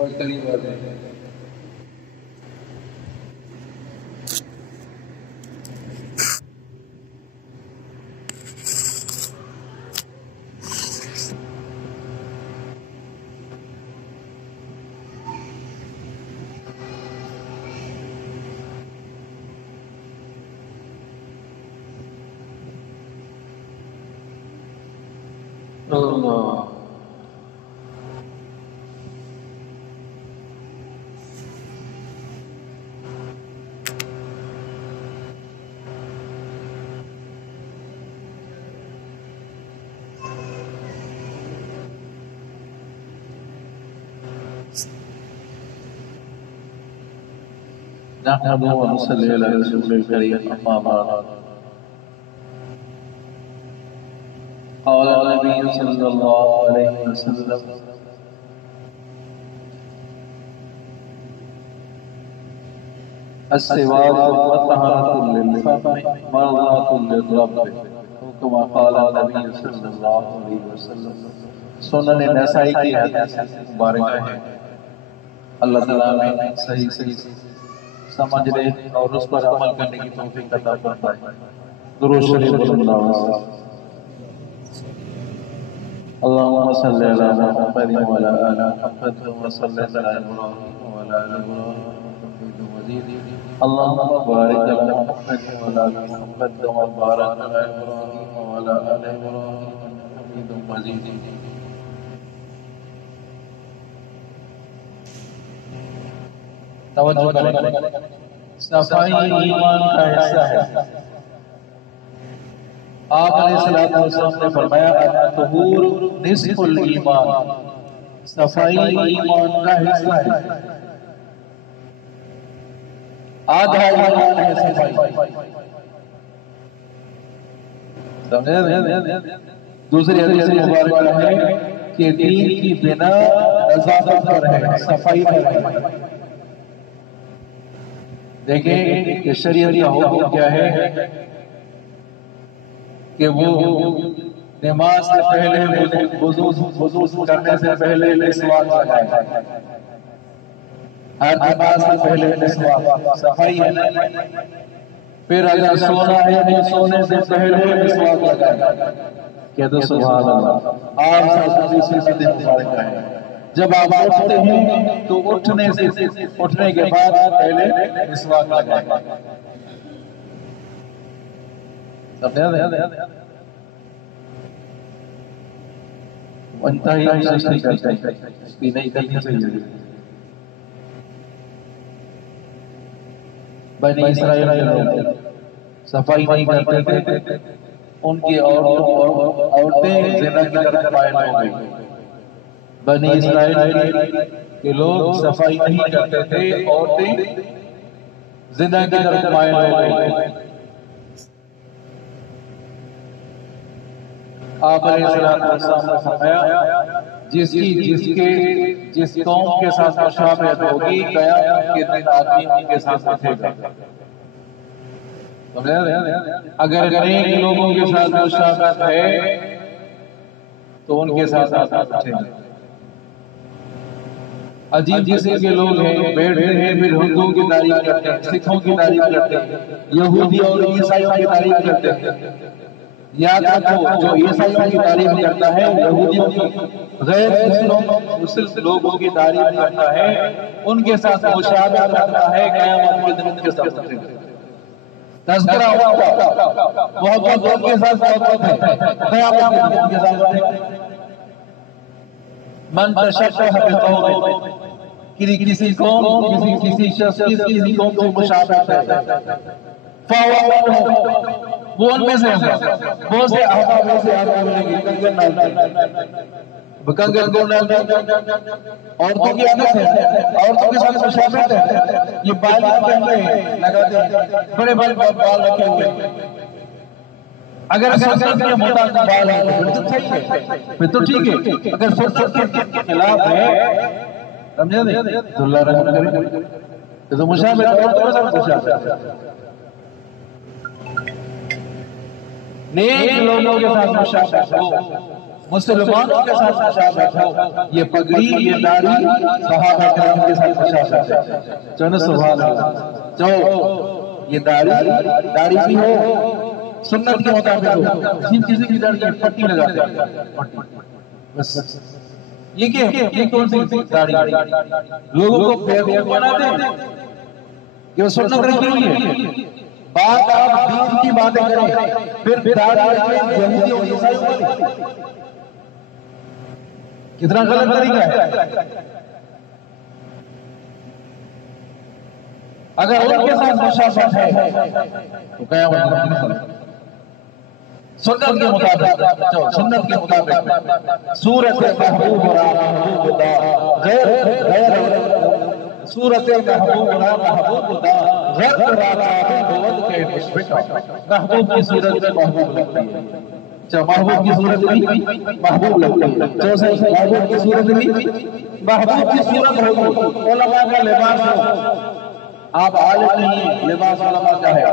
और करीब आ गए। अल्लाह नहमदुहु व नसल्ली अला रसूलिल करीम अम्मा बाद। क़ाल नबी सल्लल्लाहु अलैहि वसल्लम अस्सिवाक तहरतुल लिलफम मरज़ातुल लिर्रब कमा क़ाल नबी सल्लल्लाहु अलैहि वसल्लम। सुनन नसाई की हदीस मुबारक है। अल्लाह ताला में सही समझ ले और उस पर अमल करने की तौफीक अता फरमाए। दुरूद शरीफ अल्लाहुम्मा सल्ली अला मुहम्मद व अला आलि मुहम्मद व सल्ली अला इब्राहीम व अला आलि इब्राहीम हमीदुम मजीद। अल्लाहुम्मा बारिक अला मुहम्मद व अला आलि मुहम्मद कमा बारकता अला इब्राहीम व अला आलि इब्राहीम हमीदुम मजीद। तवज्जो करें, सफाई ईमान का हिस्सा है। आप अलैहिस्सलातु वस्सलाम ने फरमाया तहूर निस्फुल ईमान, सफाई ईमान का हिस्सा है। आधा ईमान है सफाई। समझे? दूसरी हदीस मुबारक है कि दीन की बिना नज़ाफत पर है, सफाई पर है। देखें कि शरीयत का हुक्म क्या है कि वो नमाज से पहले वुज़ू करने से पहले मिसवाक लगाए। हर नमाज से पहले मिसवाक सफाई है ना। फिर अगर सोना है तो सोने से पहले मिसवाक लगाए। क्या तो सुभान अल्लाह। आप सब सुन्नत मुबारक है। जब आप उठते हैं तो उठने के बाद पहले मिसवाक लगाएं। नहीं करनी चाहिए। बनी इस्राइल के लोग सफाई नहीं करते थे, उनकी औरतें ज़िना की तरफ माइल हो गई। बनी इस्राइल के लोग सफाई नहीं करते थे, औरतें ज़िना की तरफ माइल हो गई। आप अलैहिस्सलाम ने फरमाया जिस कौम के साथ मुशाबहत होगी क़यामत के दिन आदमी उनके साथ उठेगा। अगर नेक लोगों के साथ मुशाबहत है तो उनके साथ आदमी उठेगा। अजीब किस्म के लोग हैं, बैठते हैं फिर हिंदुओं की तारीफ करते हैं, सिखों की तारीफ करते हैं, यहूदी और ईसाइयों की तारीफ करते हैं। याद रखो जो ईसाइयों की तारीफ करता है, यहूदियों की, गैर मुस्लिम लोगों की तारीफ करता है, उनके साथ मुशाबहत करता है, क़यामत के दिन उनके साथ तज़किरा होगा, मोहब्बत उनके साथ मोहब्बत है, क़यामत के दिन उनके साथ मन तशब्बह बिक़ौम, किसी कौम किसी शख्स किसी कौम से मुशाबहत है वो उनमें से वो से आवाज़ से आवाज़ मिलेगी। कंगन को औरतों की आदत है, औरतों के साथ मुशाबहत है। ये बाल पहनते हैं, लगाते हैं, बड़े बड़े बाल रखे हुए। अगर सुन्नत के मुताबिक बाल है तो सही है, फिर तो ठीक है। अगर सुन्नत के खिलाफ है, समझे नहीं, तो अल्लाह रहम करे। तो मुशाबहत औरतों के साथ मुशाबहत, नेक लोगों के साथ मुशाबहत हो, मुसलमानों के साथ मुशाबहत हो, ये पगड़ी ये दाढ़ी सहाबा किराम के साथ मुशाबहत है। चलो सुभान अल्लाह। जो ये दाढ़ी भी हो सुन्नत के मुताबिक हो, जिन किसी की दाढ़ी पट्टी लगाते हैं बस। ये क्या ये कौन सी दाढ़ी लोगों को बेवकूफ बनाते हैं कि वो सुन्नत रखी हुई है। बात आप दीन की बातें करें, फिर दाढ़ी रखें यहूदी और ईसाइयों वाली, कितना गलत तरीका है। अगर उनके साथ मुशाबहत है तो क्या सुन्नत के मुताबिक, सुन्नत के मुताबिक सूरत महबूब सूरत महबूब महबूब की सूरत में महबूब लगती है। महबूब की सूरत भी महबूब लगती है। महबूब की सूरत भी महबूब की सूरत होगी। उलमा का लिबास हो, आप आलिम नहीं, लिबास उलमा का है।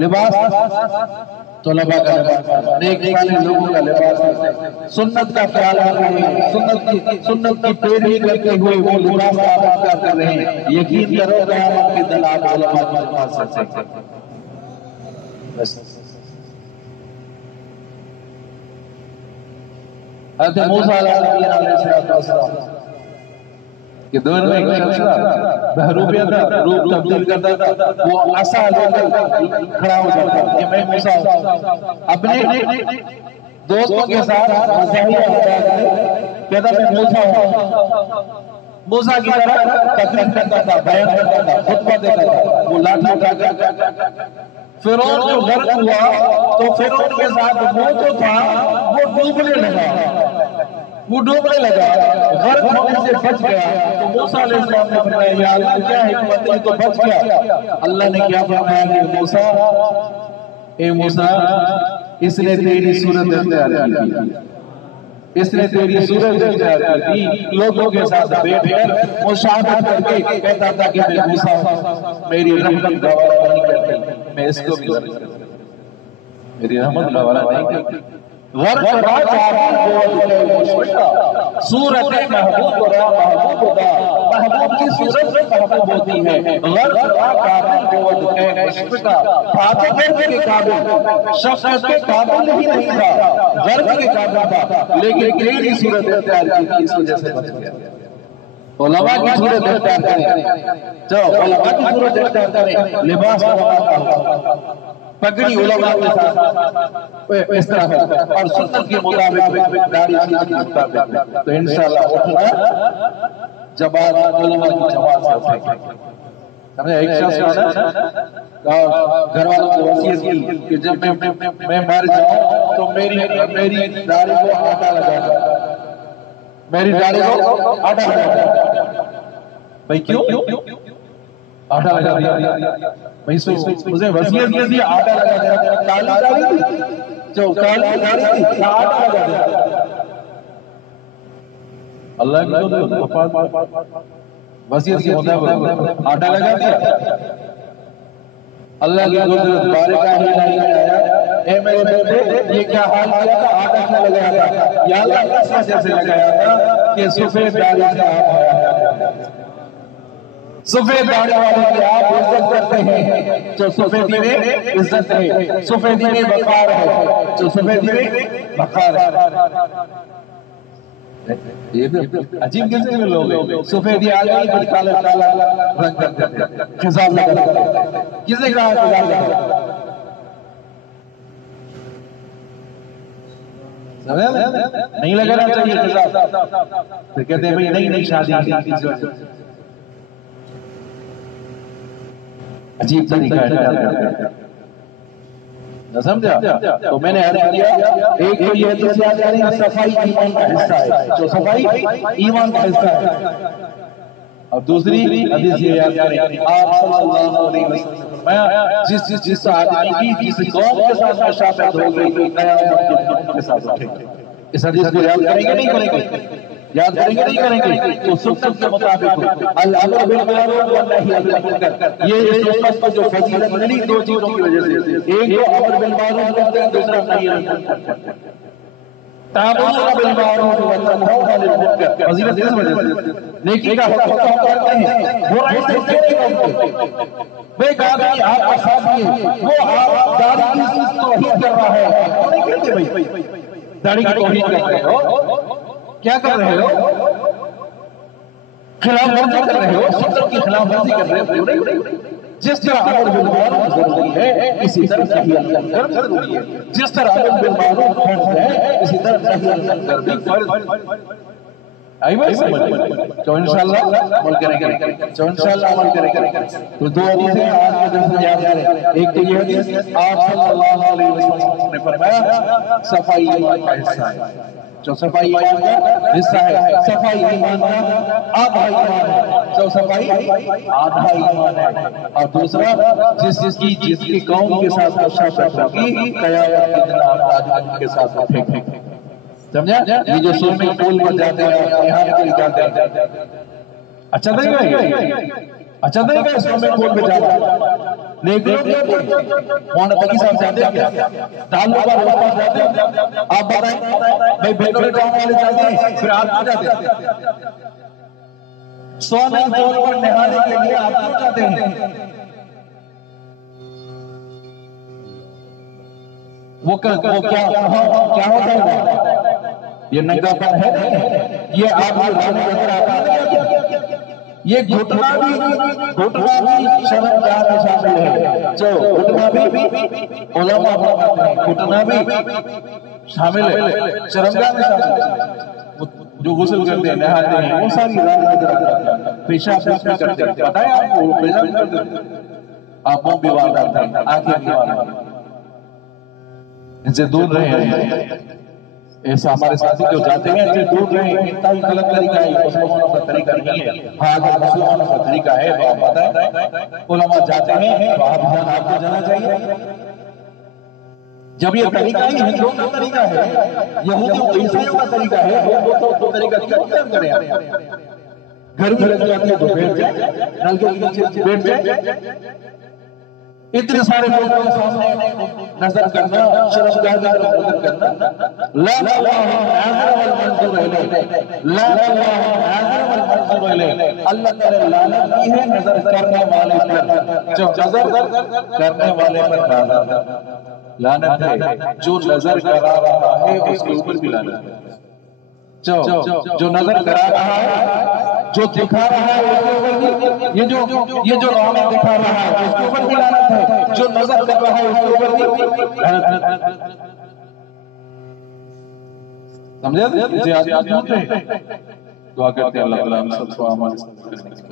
लिबास तलबा का लिबास, नेक वाले लोगों का लिबास है। सुन्नत का ख्याल रख रहे हैं, सुन्नत की पैरवी करते हुए वो लिबास का आविष्कार कर रहे हैं। यकीन करो क़यामत के दिन आप उलमा के लिबास से सकते हैं। हज़रत मूसा अलैहिस्सलाम के दौर में एक शख्स था, बहरूपिया था, रूप तब्दील करता था। वो आसा लेकर खड़ा हो जाता कि मैं मूसा हूं। अपने दोस्तों के साथ मज़ाहिया कहता मैं मूसा हूं। मूसा की तरह तकरीर करता था, बयान करता था, खुतबा देता था। वो लाठी उठाकर फिरौन जो गर्क हुआ तो फिरौन के साथ वो जो था वो डूबने लगा, गर्क होने से बच गया। तो मूसा अलैहिस्सलाम ने फरमाया या अल्लाह क्या हिकमत है, तो बच गया। अल्लाह ने क्या फरमाया कि मूसा इसने तेरी सूरत इख्तियार की, इसने तेरी सूरत इख्तियार की। लोगों के साथ बैठकर मुशाबहत करके कहता था कि मैं मूसा हूं, मेरी रहमत गवारा नहीं करती, मैं इसको भी मेरी रहमत गवारा नहीं करती। सूरत महबूब की सूरत में महबूब होती है। शख्स के काबिल ही नहीं था, गर्व के काबिल था, लेकिन तेरी सूरत इख्तियार की इस वजह से बच गया। उलमा की सूरत इख्तियार करें, उलमा की सूरत इख्तियार करें, लिबास पगड़ी उलमा के साथ इस तरह है और सुन्नत के मुताबिक दाढ़ी के मुताबिक, तो इंशाअल्लाह उठना जमात उलमा की जमात से उठेंगे। हमने एक शख्स घर वालों को वसीयत की कि जब मैं मर जाऊं तो मेरी दाढ़ी को आटा लगा दो, मेरी दाढ़ी को आटा लगा दो। भाई क्यों आटा लगा दिया? मुझे वसीयत की थी आटा लगा दिया, काली दाढ़ी थी, जो काली दाढ़ी थी आटा लगा दिया। अल्लाह की वसीयत के मुताबिक आटा लगा दिया। अल्लाह की कुदरत बारिका ही नहीं आया। ए मेरे बेटे ये क्या हाल किया था, आटा क्यों लगाया था? या अल्लाह इस वजह से लगाया था कि सफेद दाढ़ी से आप आया, सफेद दाढ़ी वाले की आप इज्जत करते हैं, जो सफेदी में इज्जत है, सफेदी में वकार है, जो सफेदी में वकार है। ये अजीब किस्म के लोग हैं, सफेदी आ गई फिर काला काला रंग करते हैं, खिजाब लगा, किसने कहा खिजाब लगा? नहीं लगाना चाहिए खिजाब। फिर कहते हैं भाई नहीं शादी अजीब तरीका है, न समझा? तो मैंने अर्ज किया, एक तो ये तो सफाई ईमान का हिस्सा है, जो सफाई ईमान का हिस्सा है। और दूसरी हदीस ये याद करें, आप सल्लल्लाहु अलैहि वसल्लम जिस आदमी की जिस कौम के साथ मुशाबहत हो गई तो क़यामत के साथ उठेंगे। इस हदीस को याद करेंगे नहीं करेंगे? याद करेंगे नहीं करेंगे? तो सुन्नत के मुताबिक अल अम्र बिल मारूफ व नही अनिल मुनकर, ये इस उम्मत को जो फजीलत मिली दो चीजों की वजह से, एक तो अम्र बिल मारूफ करते हैं, दूसरा नही अनिल मुनकर करते हैं। तामुरुना बिल मारूफ व तनहौना अनिल मुनकर, फजीलत इस वजह से नेकी का हुक्म तो हम करते हैं, बुराई से नहीं रोकते। बेगानी आपका साथी वो आप दाढ़ी की तौहीन कर रहा है, वो नहीं कहते भाई दाढ़ी की तौहीन कर रहे हो, क्या कर रहे हो, खिलाफ वर्जी कर रहे हो, सुन्नत की खिलाफ वर्जी कर रहे हो। जिस तरह अमल बिल मारूफ जरूरी है, इसी तरह नही मुनकर जरूरी है। जिस तरह अमल बिल मारूफ फर्ज है, इसी तरह नही मुनकर भी फर्ज। आई बात समझ? तो इंशाअल्लाह अमल करेंगे, तो इंशाअल्लाह अमल करेंगे। तो दो हदीसें आज के दर्स में याद करें। एक तो ये हदीस आप सल्लल्लाहु अलैहि वसल्लम ने फरमाया सफाई ईमान का हिस्सा है। जो सफाई ईमान का हिस्सा है, सफाई ईमान का आधा ईमान है, जो सफाई आधा ईमान है। और दूसरा जिसकी कौम के साथ मुशाफरत होगी, कयामत के दिन आप आदमी के साथ उठेंगे। समझा? ये जो स्विमिंग पूल में जाते हैं, यहाँ निकल जाते हैं, अच्छा नहीं है, अच्छा नहीं है स्विमिंग पूल में जाते हैं, लेकिन वहाँ पति साहब जाते हैं, ताल्लुक का वापस जाते हैं। आप बताएं भाई बेलोरे गाँव वाले जाते हैं, फिर आप क्यों जाते हैं? स्विमिंग पूल पर नहाने के लिए आप क्यों जाते हैं? वो क्या होता है? ये नंगापन है, ये ये घुटना भी शर्मगाह में शामिल है। जो घुटना भी उलमा फरमाते हैं, घुटना भी शामिल है, शर्मगाह में शामिल है। जो गुस्ल करते हैं, नहाते हैं, वो सारी रात नजर आती है। पेशाब करते हैं, पता है आपको? पेशाब करते हैं, आप मुंह भी वार डालते हैं, आंखें भी वार डालते हैं। इनसे दूर रहे। ऐसा हमारे साथी जो जाते हैं इनसे दूर रहे। इतना ही गलत तरीका है, मुसलमानों का तरीका नहीं है। हाँ, अगर मुसलमानों का तरीका है तो आप बताएं, उलमा जाते हैं तो आप ध्यान आपको जाना चाहिए। जब ये तरीका ही हिंदुओं का तरीका है, यहूदी ईसाइयों का तरीका है, वो तरीका क्या करें? घर में लग जाते हैं तो बैठ जाए, नलके के नीचे बैठ जाए। इतने सारे लोगों के सामने नजर करना, शर्मगाह की तरफ नजर करना, ला अल्लाह नाज़िर वल मंज़ूर इलैह, ला अल्लाह नाज़िर वल मंज़ूर इलैह। अल्लाह ताला लानत की है नजर करने वाले पर, जो नजर करने वाले पर लानत है। जो नजर करा रहा है उसके ऊपर भी लानत है। जो नजर करा रहा है, जो दिखा रहा है उसके ऊपर भी, ये जो हमें दिखा रहा है उसके ऊपर भी लानत है। जो नजर कर रहा है उसके ऊपर भी लानत है। समझे? दुआ करते हैं अल्लाह ताला हम सबको हमारे साथ